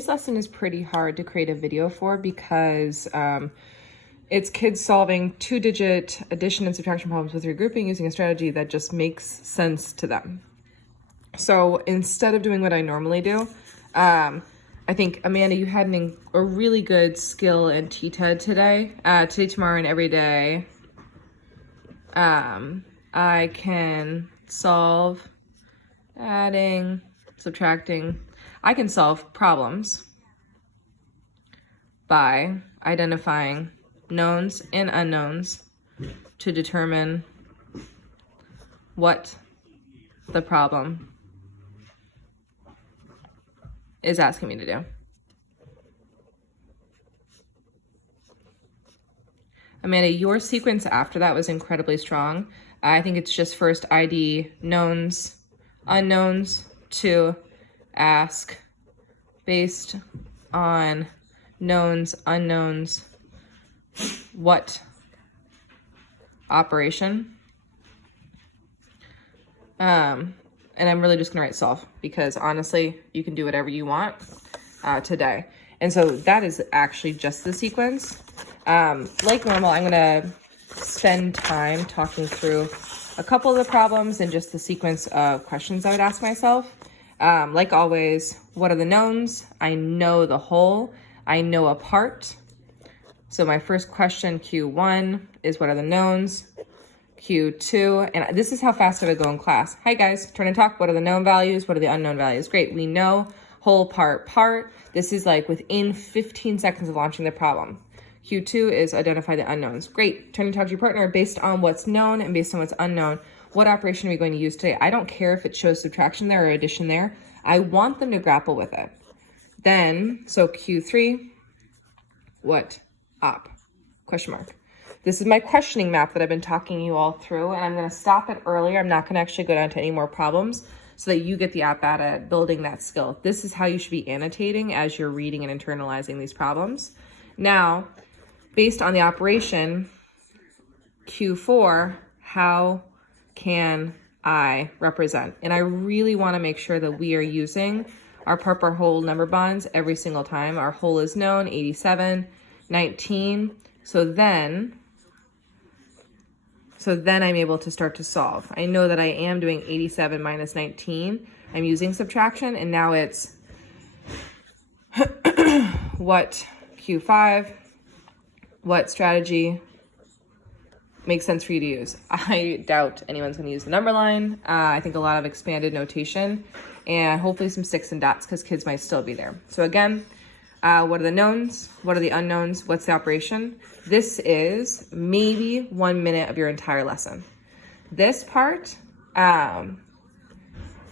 This lesson is pretty hard to create a video for because it's kids solving 2-digit addition and subtraction problems with regrouping using a strategy that just makes sense to them. So instead of doing what I normally do, I think, Amanda, you had a really good skill in TTED today. Today, tomorrow, and every day. I can solve, adding, subtracting. I can solve problems by identifying knowns and unknowns to determine what the problem is asking me to do. Amanda, your sequence after that was incredibly strong. I think it's just first ID knowns, unknowns to ask based on knowns, unknowns, what operation. And I'm really just gonna write solve because honestly, you can do whatever you want today. And so that is actually just the sequence. Like normal, I'm gonna spend time talking through a couple of the problems and just the sequence of questions I would ask myself. Like always, what are the knowns? I know the whole, I know a part. So my first question, Q1, is what are the knowns? Q2, and this is how fast I would go in class. Hi guys, turn and talk. What are the known values? What are the unknown values? Great, we know whole, part. This is like within 15 seconds of launching the problem. Q2 is identify the unknowns. Great, turn and talk to your partner based on what's known and based on what's unknown. What operation are we going to use today? I don't care if it shows subtraction there or addition there. I want them to grapple with it. Then, so Q3, what op? Question mark. This is my questioning map that I've been talking you all through, and I'm going to stop it earlier. I'm not going to actually go down to any more problems so that you get the app at building that skill. This is how you should be annotating as you're reading and internalizing these problems. Now, based on the operation, Q4, how can I represent? And I really want to make sure that we are using our proper whole number bonds every single time. Our whole is known, 87, 19. So then I'm able to start to solve. I know that I am doing 87 minus 19. I'm using subtraction, and now it's what Q5, what strategy makes sense for you to use. I doubt anyone's going to use the number line. I think a lot of expanded notation and hopefully some sticks and dots because kids might still be there. So again, what are the knowns? What are the unknowns? What's the operation? This is maybe 1 minute of your entire lesson. This part, I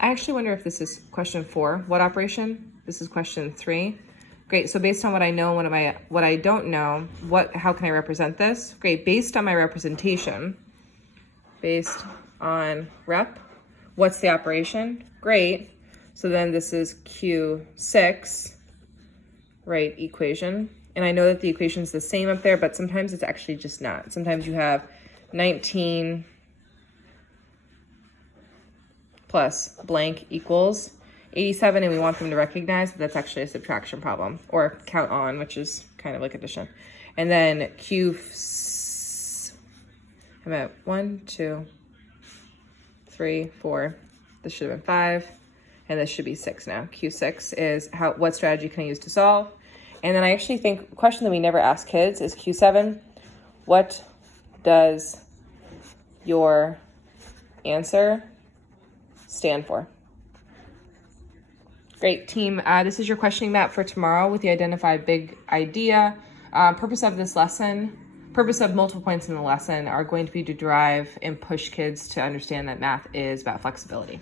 actually wonder if this is question 4. What operation? This is question 3. Great, so based on what I know, what I don't know, how can I represent this? Great, based on my representation, based on rep, what's the operation? Great, so then this is Q6, right, equation. And I know that the equation is the same up there, but sometimes it's actually just not. Sometimes you have 19 plus blank equals 87, and we want them to recognize that that's actually a subtraction problem, or count on, which is kind of like addition. And then I'm at 1, 2, 3, 4. This should have been 5, and this should be 6 now. Q6 is what strategy can I use to solve? And then I actually think a question that we never ask kids is Q7. What does your answer stand for? Great, team. This is your questioning map for tomorrow with the identify big idea. Purpose of this lesson, purpose of multiple points in the lesson are going to be to drive and push kids to understand that math is about flexibility.